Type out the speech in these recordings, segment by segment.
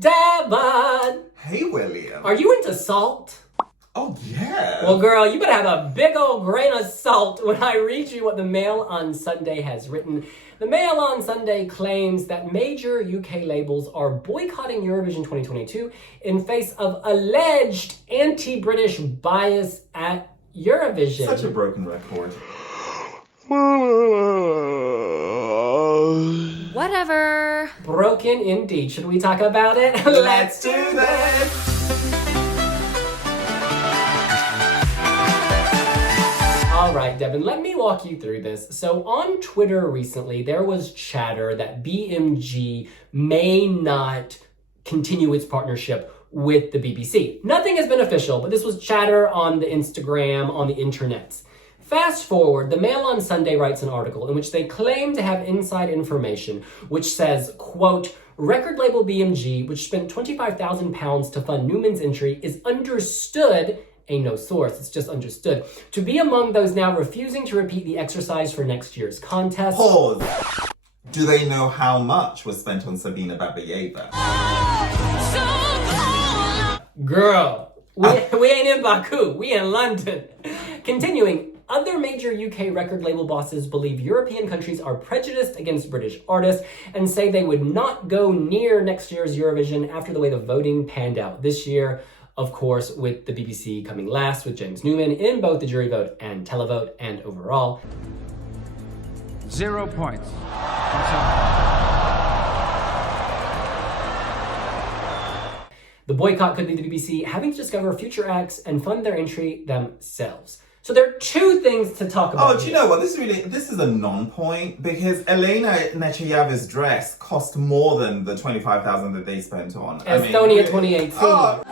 Devon! Hey, William. Are you into salt? Oh, yeah. Well, girl, you better have a big old grain of salt when I read you what the Mail on Sunday has written. The Mail on Sunday claims that major UK labels are boycotting Eurovision 2022 in face of alleged anti-British bias at Eurovision. Such a broken record. Whatever. Broken indeed. Should we talk about it? Let's do this! All right, Devin, let me walk you through this. So on Twitter recently, there was chatter that BMG may not continue its partnership with the BBC. Nothing has been official, but this was chatter on the Instagram, on the internets. Fast forward, the Mail on Sunday writes an article in which they claim to have inside information, which says, quote, record label BMG, which spent £25,000 to fund Newman's entry, is understood, ain't no source, it's just understood, to be among those now refusing to repeat the exercise for next year's contest. Pause. Do they know how much was spent on Sabina Babayeva? Girl, we ain't in Baku, we in London. Continuing, other major UK record label bosses believe European countries are prejudiced against British artists and say they would not go near next year's Eurovision after the way the voting panned out this year. Of course, with the BBC coming last with James Newman in both the jury vote and televote and overall. 0 points. The boycott could lead the BBC having to discover future acts and fund their entry themselves. So there are two things to talk about. Oh, do you know what? This is a non-point because Elena Nechayeva's dress cost more than the $25,000 that they spent on Estonia 2018. Oh,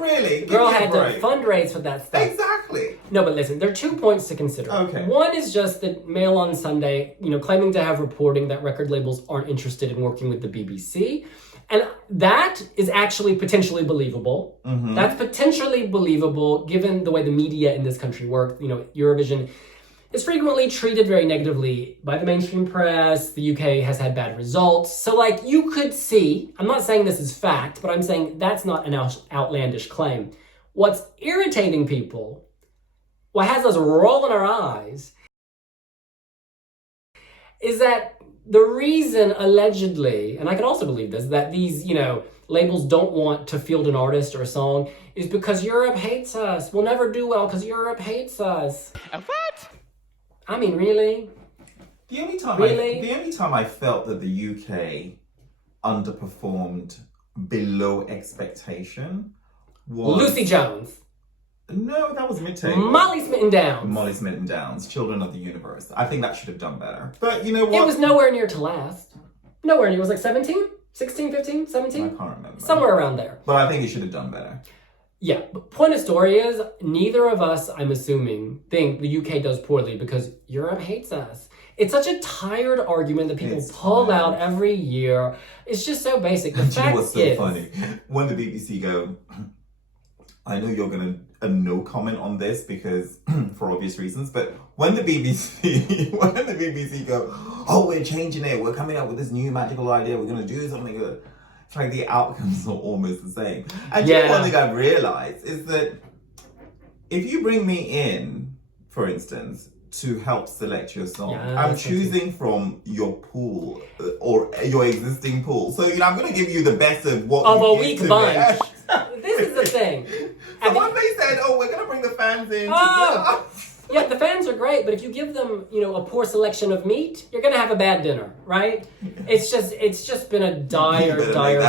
really? Girl had to fundraise for that stuff. Exactly. No, but listen, there are 2 points to consider. Okay. One is just that Mail on Sunday, claiming to have reporting that record labels aren't interested in working with the BBC. And that is actually potentially believable. Mm-hmm. That's potentially believable given the way the media in this country works. Eurovision is frequently treated very negatively by the mainstream press. The UK has had bad results. So, you could see, I'm not saying this is fact, but I'm saying that's not an outlandish claim. What's irritating people, what has us rolling our eyes, is that the reason, allegedly, and I can also believe this, that these, labels don't want to field an artist or a song is because Europe hates us. We'll never do well because Europe hates us. What? I mean, really? The only time I felt that the UK underperformed below expectation was... Lucy Jones. No, that was mid-table. Molly Smitten Downs. Molly Smitten Downs, Children of the Universe. I think that should have done better. But you know what? It was nowhere near to last. Nowhere near. It was 17? 16, 15, 17? I can't remember. Somewhere around there. But I think it should have done better. Yeah, but point of story is, neither of us, I'm assuming, think the UK does poorly because Europe hates us. It's such a tired argument that people pull out every year. It's just so basic. The fact what's so funny? When the BBC go... I know you're going to no comment on this because for obvious reasons, but when the BBC go, oh, we're changing it, we're coming up with this new magical idea, we're going to do something good. It's like the outcomes are almost the same. And one thing I've realized is that if you bring me in, for instance, to help select your song, I'm choosing from your pool or your existing pool. So, I'm going to give you the best of what of you a weak bunch. Me. This is the thing. So when they said, oh, we're going to bring the fans in. Yeah, the fans are great, but if you give them, a poor selection of meat, you're going to have a bad dinner, right? It's just been a dire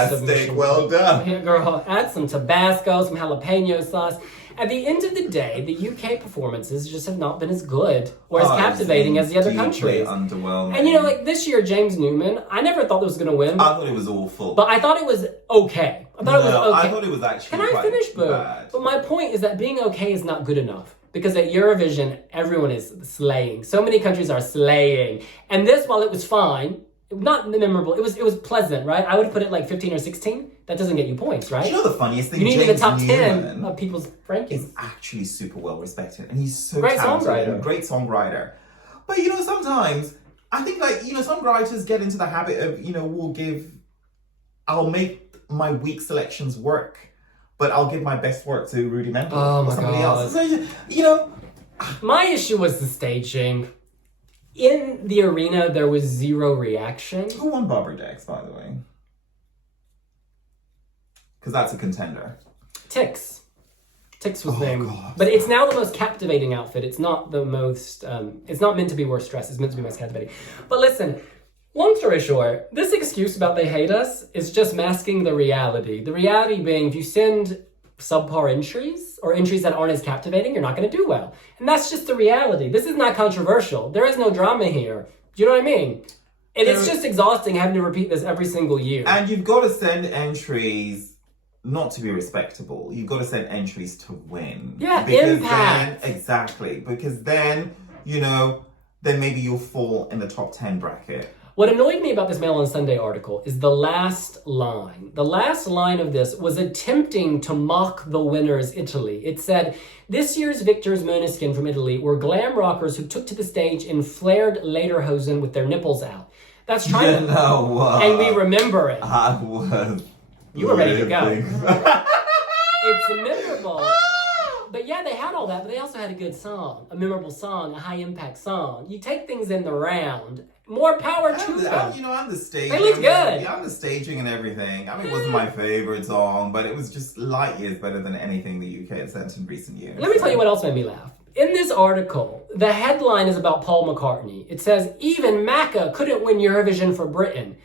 submission. Steak well done. Here, girl, add some Tabasco, some jalapeno sauce. At the end of the day, the UK performances just have not been as good or as captivating as the other countries. Underwhelming. And this year, James Newman, I never thought it was going to win. I thought it was awful. But I thought it was okay. I thought it was actually Can I finish, Boo? bad. But my point is that being okay is not good enough. Because at Eurovision, everyone is slaying. So many countries are slaying. And this, while it was fine, not memorable, it was pleasant, right? I would put it 15 or 16. That doesn't get you points, right? Do you know the funniest thing? You need James the top Newman 10 of people's rankings. He's actually super well respected. And he's so Great talented. songwriter. Great songwriter. But sometimes I think, like, some writers get into the habit of, I'll make my weak selections work, but I'll give my best work to Rudimental or somebody else. So, my issue was the staging. In the arena, there was zero reaction. Who won Barbara Dex, by the way? Because that's a contender. Tix. Tix was named. God. But it's now the most captivating outfit. It's not the most, it's not meant to be worst dressed. It's meant to be most captivating. But listen, long story short, this excuse about they hate us is just masking the reality. The reality being, if you send subpar entries or entries that aren't as captivating, you're not going to do well. And that's just the reality. This is not controversial. There is no drama here. Do you know what I mean? And it's just exhausting having to repeat this every single year. And you've got to send entries not to be respectable. You've got to send entries to win. Yeah, because impact. Exactly. Because then, then maybe you'll fall in the top 10 bracket. What annoyed me about this Mail on Sunday article is the last line. The last line of this was attempting to mock the winners, Italy. It said, this year's victors Måneskin from Italy were glam rockers who took to the stage in flared lederhosen with their nipples out. That's trying and we remember it. I was. You were ready to go. It's memorable. But yeah, they had all that, but they also had a good song, a memorable song, a high impact song. You take things in the round. More power to them. I'm the staging. They looked good. Yeah, I'm the staging and everything. I mean, it wasn't my favorite song, but it was just light years better than anything the UK had sent in recent years. Let me tell you what else made me laugh. In this article, the headline is about Paul McCartney. It says, even Macca couldn't win Eurovision for Britain.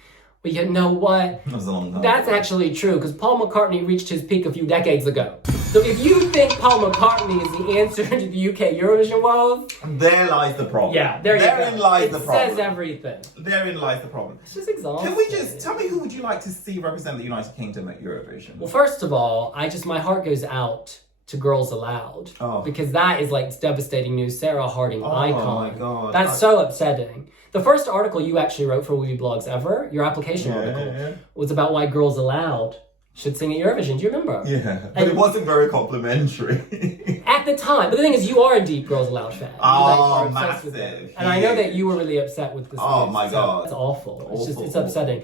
But you know what? That was a long time That's ago. actually true, because Paul McCartney reached his peak a few decades ago. So if you think Paul McCartney is the answer to the UK Eurovision woes, there lies the problem. yeah, there you go. Therein lies the problem. It says everything. Therein lies the problem. It's just exhausting. Can we just tell me who would you like to see represent the United Kingdom at Eurovision? Well, first of all, my heart goes out to Girls Aloud. Oh. Because that is like devastating news. Sarah Harding, icon. My God. That's so upsetting. The first article you actually wrote for Wiwibloggs ever, your application article, was about why Girls Aloud should sing at Eurovision. Do you remember? Yeah, but it wasn't very complimentary. At the time. But the thing is, you are a deep Girls Aloud fan. Oh, are obsessed with massive. it. And I know that you were really upset with this Oh, news, my so God. It's awful. It's just, Awful. it's upsetting.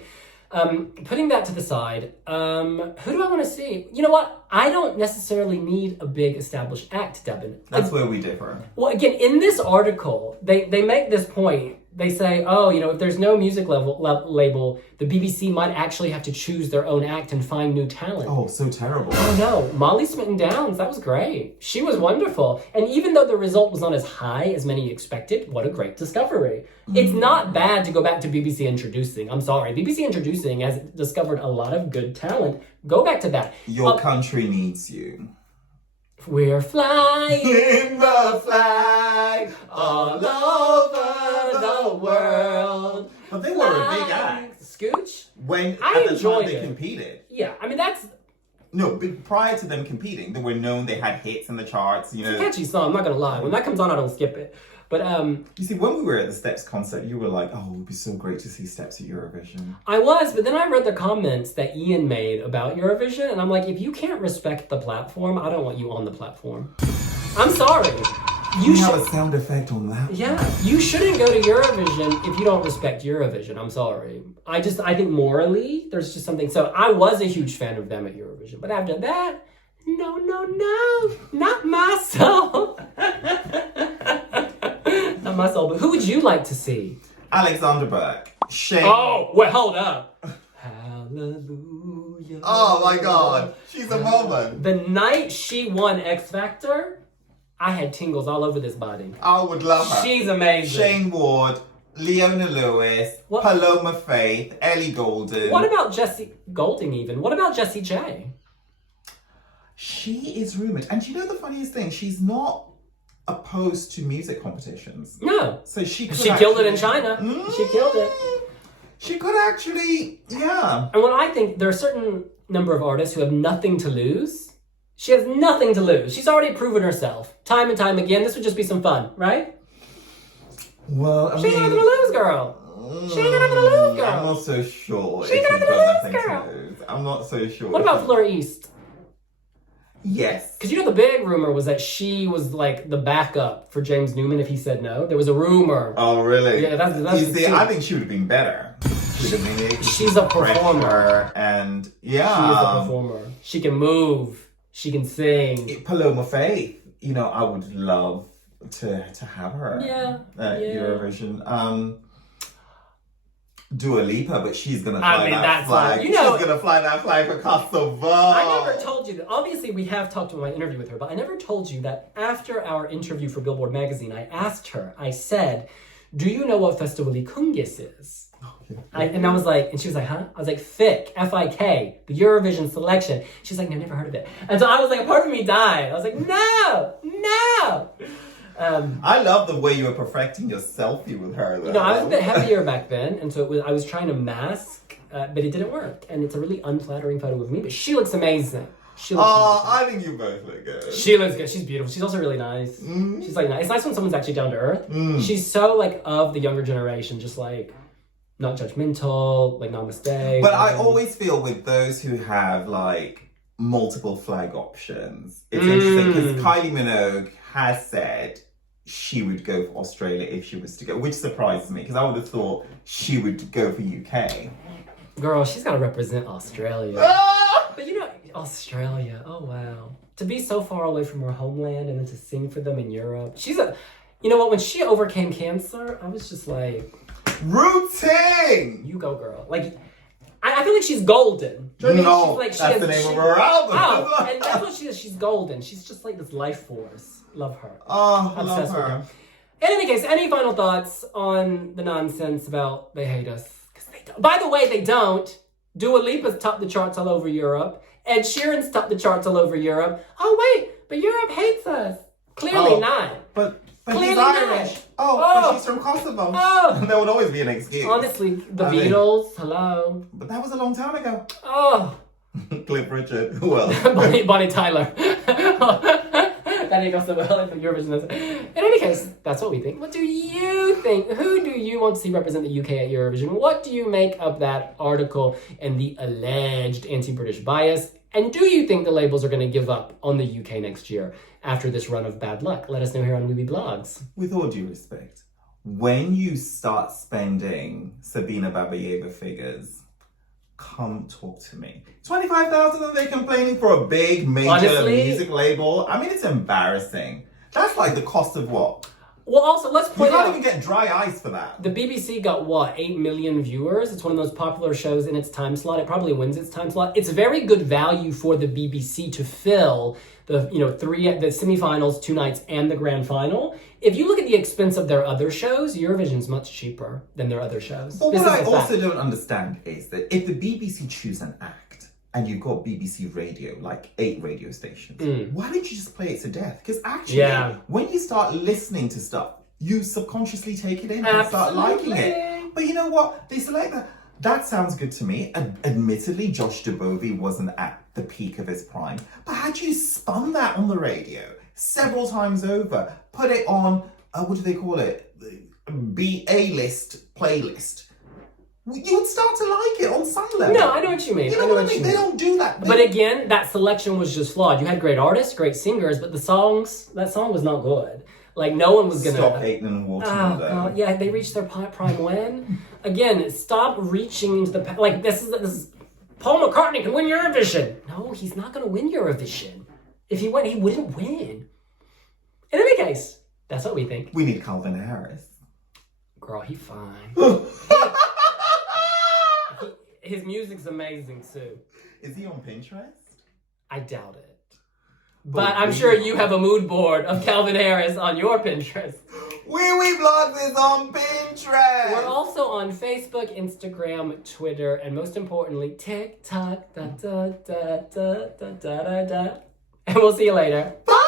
Putting that to the side, who do I want to see? You know what? I don't necessarily need a big established act, Devin. That's where we differ. Well, again, in this article, they make this point. They say, if there's no music label, the BBC might actually have to choose their own act and find new talent. Oh, so terrible. Oh no, Molly Smitten-Downs, that was great. She was wonderful. And even though the result was not as high as many expected, what a great discovery. It's not bad to go back to BBC Introducing. I'm sorry. BBC Introducing has discovered a lot of good talent. Go back to that. Your country needs you. We're flying In the flag all over the world. But they were a big act. Scooch? When I at the time enjoyed they it. competed. Yeah, I mean, that's No, but prior to them competing, they were known, they had hits in the charts, a catchy song, I'm not gonna lie. When that comes on, I don't skip it. But You see, when we were at the Steps concert, you were like, oh, it would be so great to see Steps at Eurovision. I was, but then I read the comments that Ian made about Eurovision, and I'm like, if you can't respect the platform, I don't want you on the platform. I'm sorry. You have a sound effect on that. Yeah, you shouldn't go to Eurovision if you don't respect Eurovision. I'm sorry. I think morally, there's just something. So I was a huge fan of them at Eurovision, but after that, no, not my soul. Not my soul, but who would you like to see? Alexander Burke. Shane. Oh, well, hold up. Hallelujah. Oh my God. She's a moment. The night she won X Factor, I had tingles all over this body. I would love her. She's amazing. Shane Ward, Leona Lewis, What? Paloma Faith, Ellie Goulding. What about Jessie Golding even? What about Jessie J? She is rumoured. And you know the funniest thing? She's not opposed to music competitions. No. So she could Killed it in China. She killed it. She could actually, yeah. And when I think there are a certain number of artists who have nothing to lose, she has nothing to lose. She's already proven herself time and time again. This would just be some fun, right? Well, She ain't got nothing to lose, girl. She ain't got nothing to lose, girl. I'm not so sure. She ain't got if she's nothing to got lose, nothing girl. to lose. I'm not so sure. What about Fleur East? Yes. Because you know the big rumor was that she was like the backup for James Newman if he said no. There was a rumor. Oh, really? Yeah, that's you see, I think she would have been better. She's a performer. And She is a performer. She can move. She can sing. Paloma Faith, you know, I would love to have her at Eurovision. Dua Lipa, but she's gonna fly that flag. She's gonna fly that flag for Kosovo. I never told you that. Obviously, we have talked about my interview with her, but I never told you that after our interview for Billboard magazine, I asked her. I said, "Do you know what Festivali Kungis is?" And I was like, and she was like, "Huh?" I was like, "FIK, F-I-K, the Eurovision selection." She's like, "No, never heard of it." And so I was like, a part of me died. I was like, no. I love the way you were perfecting your selfie with her. Though. You know, I was a bit heavier back then, and so I was trying to mask, but it didn't work. And it's a really unflattering photo of me, but she looks amazing. I think you both look good. She looks good. She's beautiful. She's also really nice. She's like nice. It's nice when someone's actually down to earth. She's so like of the younger generation, just like not judgmental, like namaste. But I always feel with those who have like multiple flag options, it's interesting because Kylie Minogue has said she would go for Australia if she was to go, which surprises me because I would have thought she would go for UK. Girl, she's got to represent Australia. But you know, Australia, oh wow. To be so far away from her homeland and then to sing for them in Europe. You know what, when she overcame cancer, I was just like... Rooting! You go, girl. Like, I feel like she's golden. No, that's the name of her album. Oh, and that's what she is. She's golden. She's just like this life force. Love her. Oh, I love her. In any case, any final thoughts on the nonsense about they hate us? Because they don't. By the way, they don't. Dua Lipa's topped the charts all over Europe. Ed Sheeran's topped the charts all over Europe. Oh, wait, but Europe hates us. Clearly not. But clearly he's Irish. not. But she's from Kosovo. There would always be an excuse. Honestly, the Beatles, hello. But that was a long time ago. Oh. Cliff Richard, who else? Bonnie Tyler. That didn't go so well in Eurovision. In any case, that's what we think. What do you think? Who do you want to see represent the UK at Eurovision? What do you make of that article and the alleged anti-British bias? And do you think the labels are going to give up on the UK next year after this run of bad luck? Let us know here on Wiwibloggs. With all due respect, when you start spending Sabina Babayeva figures, come talk to me. 25,000 and they're complaining for a big major music label. I mean, it's embarrassing. That's like the cost of what? Well, also, let's point out... You can't even get dry ice for that. The BBC got, 8 million viewers? It's one of those popular shows in its time slot. It probably wins its time slot. It's very good value for the BBC to fill the semifinals, 2 nights, and the grand final. If you look at the expense of their other shows, Eurovision's much cheaper than their other shows. But what I also don't understand is that if the BBC choose an act, and you've got BBC radio, like 8 radio stations, why don't you just play it to death? Because actually, when you start listening to stuff, you subconsciously take it in and start liking it. But you know what? They select that. That sounds good to me. Admittedly, Josh Dubovi wasn't at the peak of his prime. But had you spun that on the radio several times over, put it on, what do they call it? A-list playlist. You would start to like it on some level. No, I know what you mean. You know what I mean? They don't do that. But again, that selection was just flawed. You had great artists, great singers, but that song was not good. Like, no one was gonna... Stop hating and watching them. Yeah, they reached their prime when? Again, stop reaching into the... Like, this is... Paul McCartney can win Eurovision. No, he's not gonna win Eurovision. If he went, he wouldn't win. In any case, that's what we think. We need Calvin Harris. Girl, he's fine. His music's amazing, too. Is he on Pinterest? I doubt it. But I'm sure you have a mood board of Calvin Harris on your Pinterest. Wiwibloggs is on Pinterest! We're also on Facebook, Instagram, Twitter, and most importantly, TikTok. And we'll see you later. Bye!